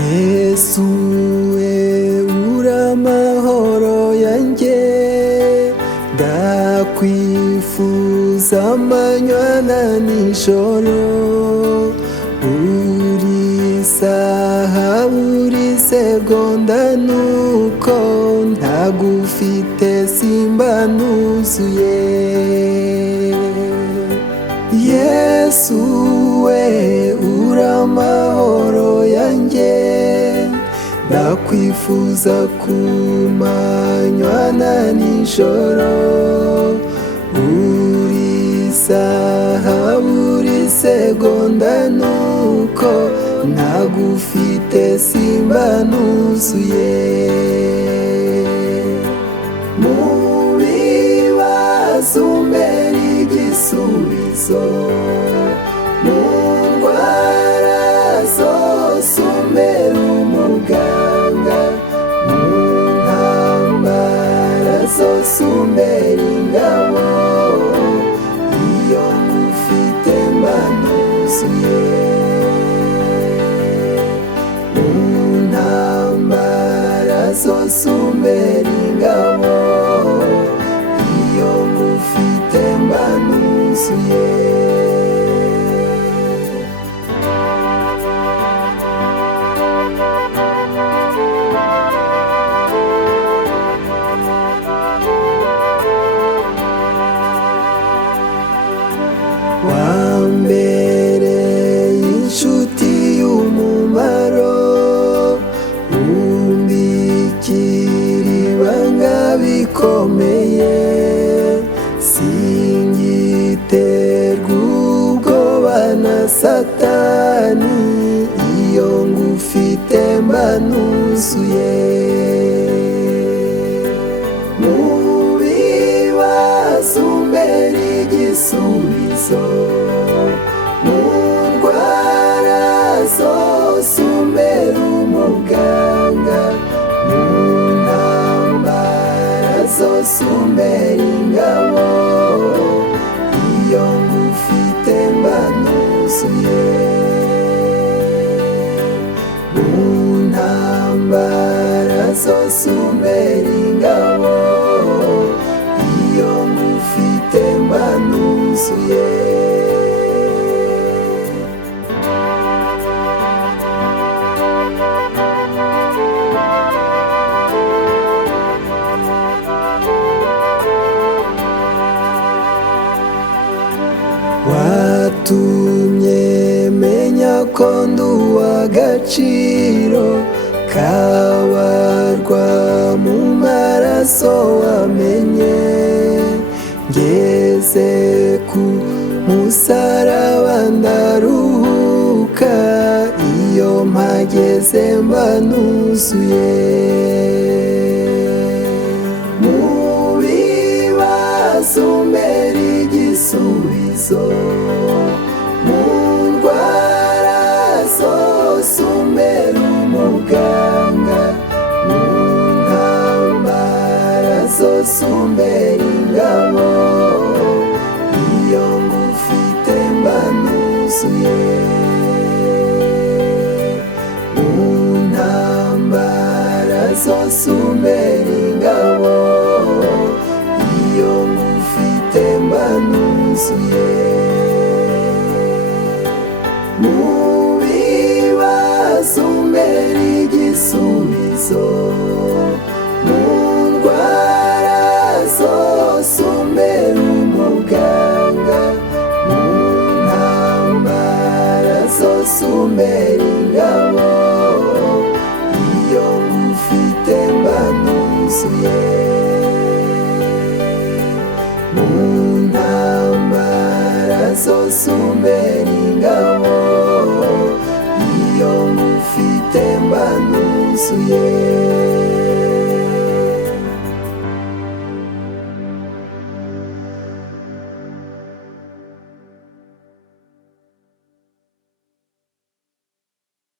Yesu uramahoro yanjye ndakwifuza amanywa na nijoro buri saha buri segonda nuko ntagufite simba nuzuye Yesu uramahoro yanjye ndakwifuza kumanywa na nijoro buri saha buri segonda nuko ntagufite simba nuzuye mu bibazo umbera igisubizo mu ndwara zose umbera umuganga mu ntambara zose umbera ingabo iyo ngufite mba nuzuye mu ntambara zose umbera ingabo iyo ngufite mba nuzuye wambereye inshuti y'umumaro umbikira ibanga bikomeye singiterwa ubwoba na satani iyo ngufite mba nuzuye mu bibazo umbera igisubizo mu ndwara zose umbera umuganga mu ntambara zose umbera ingabo iyo ngufite mba nuzuye mu ntambara zose umbera ingabo iyo ngufite mba nuzuye watumye menya ko ndi uw'agaciro kabarwa mu maraso wamenye ngeze ku musaraba ndaruhuka iyo mpageze mba nuzuye mu bibazo umbera igisubizo mu ndwara zose umbera umuganga mu ntambara zose umbera ingabo iyo ngufite mba nuzuye mu ntambara zose umbera ingabo iyo ngufite mba nuzuye mu bibazo umbera igisubizo mu ndwara zose umbera umuganga mu ntambara zose umbera ingabo iyo ngufite mba nuzuye mu ntambara zose umbera ingabo iyo ngufite mba nuzuye